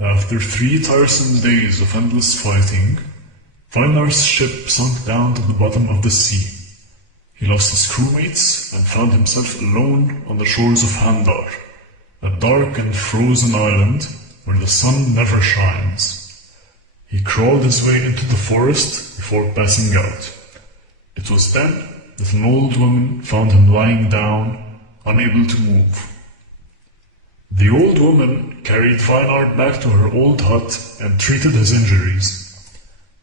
After 3 tiresome days of endless fighting, Vainar's ship sunk down to the bottom of the sea. He lost his crewmates and found himself alone on the shores of Handar, a dark and frozen island where the sun never shines. He crawled his way into the forest before passing out. It was then that an old woman found him lying down, unable to move. The old woman carried Vainar back to her old hut and treated his injuries.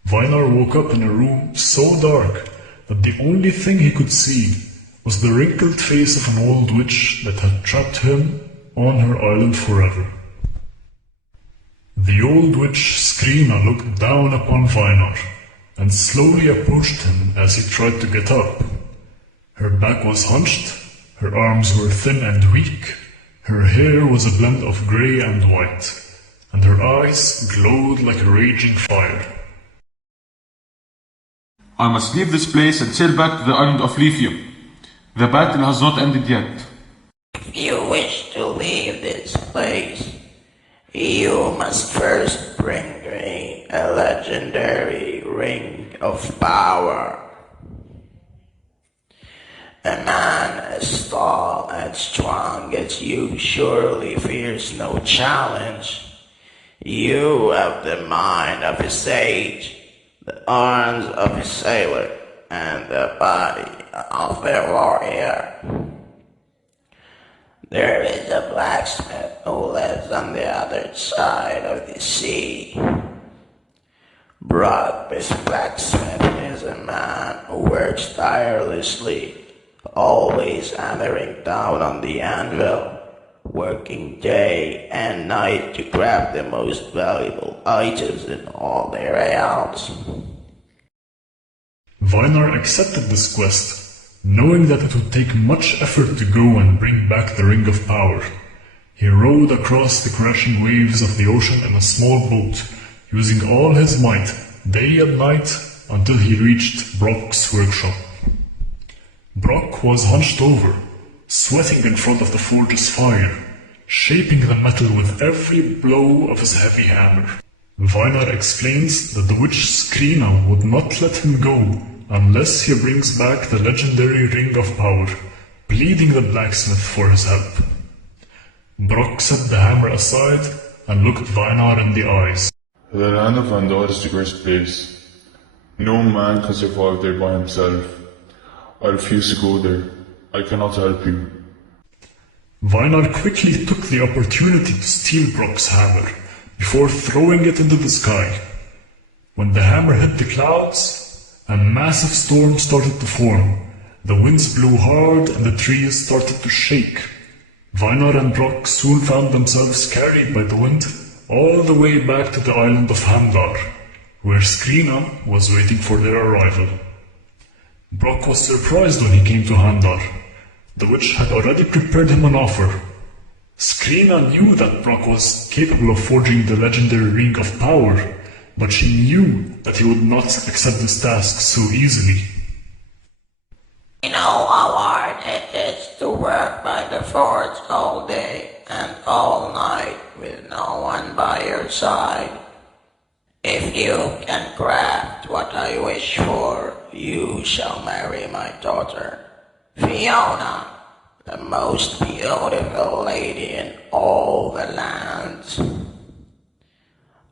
Vainar woke up in a room so dark that the only thing he could see was the wrinkled face of an old witch that had trapped him on her island forever. The old witch Skrina looked down upon Vainar and slowly approached him as he tried to get up. Her back was hunched, her arms were thin and weak, her hair was a blend of grey and white, and her eyes glowed like a raging fire. I must leave this place and sail back to the island of Lithium. The battle has not ended yet. If you wish to leave this place, you must first bring me a legendary ring of power. A man as tall and strong as you surely fears no challenge. You have the mind of a sage, the arms of a sailor, and the body of a warrior. There is a blacksmith who lives on the other side of the sea. Brock, this blacksmith, is a man who works tirelessly, always hammering down on the anvil, working day and night to grab the most valuable items in all their realms. Vainar accepted this quest, knowing that it would take much effort to go and bring back the Ring of Power. He rowed across the crashing waves of the ocean in a small boat, using all his might, day and night, until he reached Brock's workshop. Brock was hunched over, sweating in front of the forge's fire, shaping the metal with every blow of his heavy hammer. Vainar explains that the witch Skrina would not let him go unless he brings back the legendary Ring of Power, pleading the blacksmith for his help. Brock set the hammer aside and looked Vainar in the eyes. The land of Handar is the great place. No man can survive there by himself. I refuse to go there. I cannot help you. Vainar quickly took the opportunity to steal Brock's hammer before throwing it into the sky. When the hammer hit the clouds, a massive storm started to form. The winds blew hard and the trees started to shake. Vainar and Brock soon found themselves carried by the wind all the way back to the island of Handar, where Skrina was waiting for their arrival. Brock was surprised when he came to Handar. The witch had already prepared him an offer. Skrina knew that Brock was capable of forging the legendary Ring of Power, but she knew that he would not accept this task so easily. You know how hard it is to work by the forge all day and all night with no one by your side. If you can craft what I wish for, you shall marry my daughter, Fiona, the most beautiful lady in all the lands.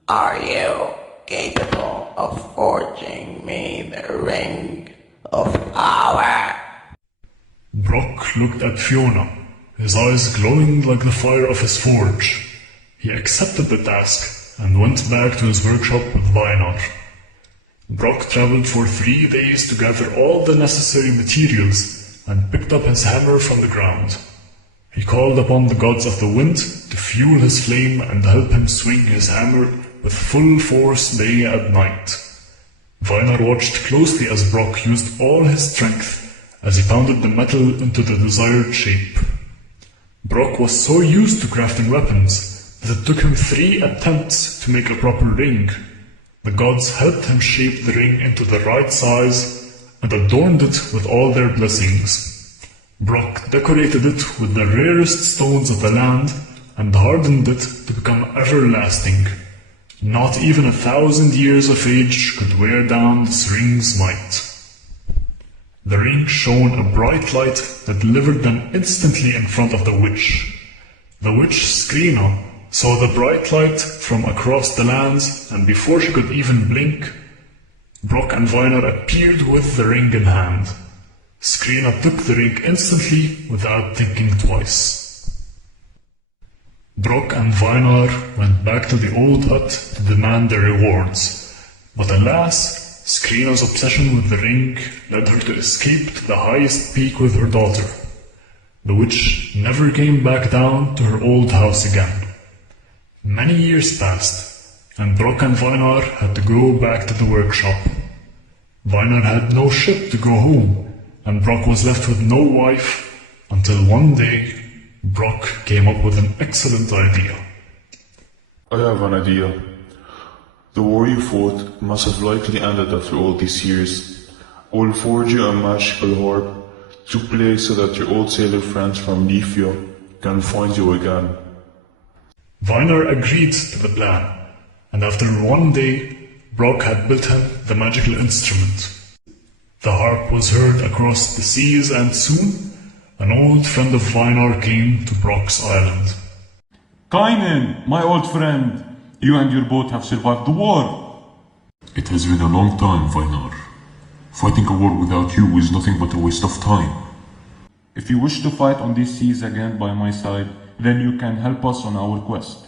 Are you capable of forging me the Ring of Power? Brock looked at Fiona, his eyes glowing like the fire of his forge. He accepted the task and went back to his workshop with Vainar. Brock traveled for 3 days to gather all the necessary materials and picked up his hammer from the ground. He called upon the gods of the wind to fuel his flame and help him swing his hammer with full force day and night. Vainar watched closely as Brock used all his strength as he pounded the metal into the desired shape. Brock was so used to crafting weapons that it took him 3 attempts to make a proper ring. The gods helped him shape the ring into the right size and adorned it with all their blessings. Brock decorated it with the rarest stones of the land and hardened it to become everlasting. Not even 1,000 years of age could wear down this ring's might. The ring shone a bright light that delivered them instantly in front of the witch. The witch Skrina saw the bright light from across the lands, and before she could even blink, Brock and Vainar appeared with the ring in hand. Skrina took the ring instantly without thinking twice. Brock and Vainar went back to the old hut to demand their rewards, but alas, Skrina's obsession with the ring led her to escape to the highest peak with her daughter. The witch never came back down to her old house again. Many years passed, and Brock and Vainar had to go back to the workshop. Vainar had no ship to go home, and Brock was left with no wife, until one day Brock came up with an excellent idea. I have an idea. The war you fought must have likely ended after all these years. I will forge you a magical harp to play so that your old sailor friends from Lifia can find you again. Vainar agreed to the plan, and after one day, Brock had built him the magical instrument. The harp was heard across the seas, and soon an old friend of Vainar came to Brock's island. Kainen, my old friend, you and your boat have survived the war. It has been a long time, Vainar. Fighting a war without you is nothing but a waste of time. If you wish to fight on these seas again by my side, then you can help us on our quest.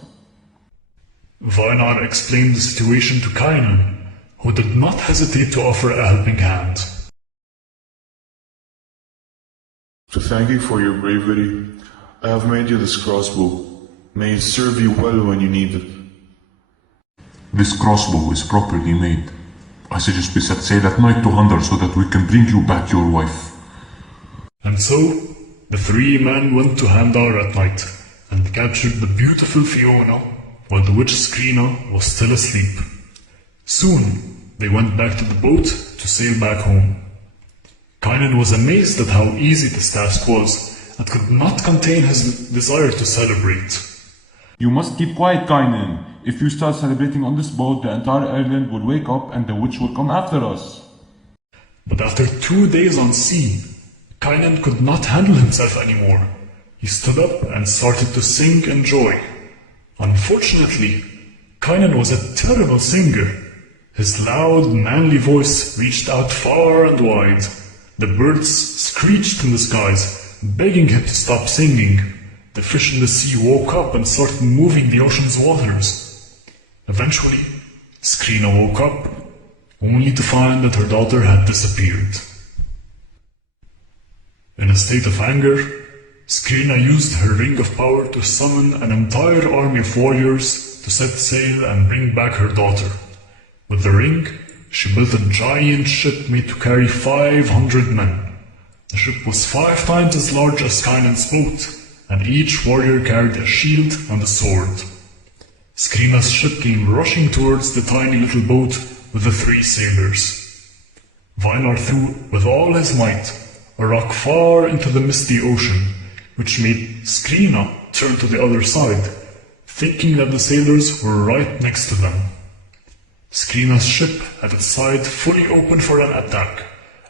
Vainar explained the situation to Kainen, who did not hesitate to offer a helping hand. To thank you for your bravery, I have made you this crossbow. May it serve you well when you need it. This crossbow is properly made. I suggest we set sail at night to Hundar so that we can bring you back your wife. And so, the three men went to Handar at night and captured the beautiful Fiona while the witch Skrina was still asleep. Soon, they went back to the boat to sail back home. Kainen was amazed at how easy this task was and could not contain his desire to celebrate. You must keep quiet, Kainen. If you start celebrating on this boat, the entire island will wake up and the witch will come after us. But after 2 days on sea, Kainen could not handle himself anymore. He stood up and started to sing in joy. Unfortunately, Kainen was a terrible singer. His loud, manly voice reached out far and wide. The birds screeched in the skies, begging him to stop singing. The fish in the sea woke up and started moving the ocean's waters. Eventually, Skrina woke up, only to find that her daughter had disappeared. In a state of anger, Skrina used her ring of power to summon an entire army of warriors to set sail and bring back her daughter. With the ring, she built a giant ship made to carry 500 men. The ship was 5 times as large as Kainen's boat, and each warrior carried a shield and a sword. Skrina's ship came rushing towards the tiny little boat with the 3 sailors. Vainar threw with all his might a rock far into the misty ocean, which made Skrina turn to the other side, thinking that the sailors were right next to them. Skrina's ship had its side fully open for an attack,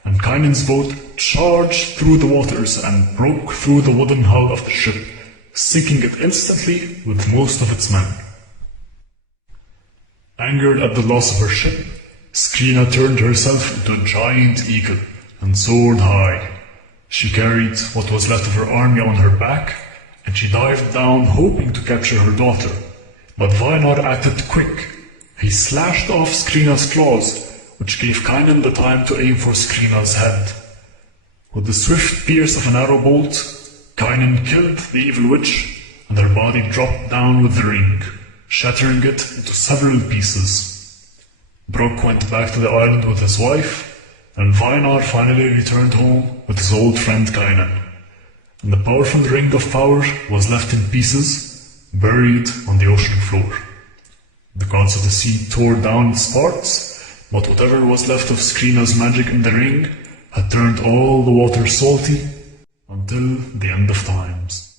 and Kainen's boat charged through the waters and broke through the wooden hull of the ship, sinking it instantly with most of its men. Angered at the loss of her ship, Skrina turned herself into a giant eagle and soared high. She carried what was left of her army on her back, and she dived down hoping to capture her daughter. But Vainar acted quick. He slashed off Skrina's claws, which gave Kainen the time to aim for Skrina's head. With the swift pierce of an arrow bolt, Kainen killed the evil witch, and her body dropped down with the ring, shattering it into several pieces. Brock went back to the island with his wife, and Vainar finally returned home with his old friend Kainen. And the powerful ring of power was left in pieces, buried on the ocean floor. The gods of the sea tore down its parts, but whatever was left of Skrina's magic in the ring had turned all the water salty until the end of times.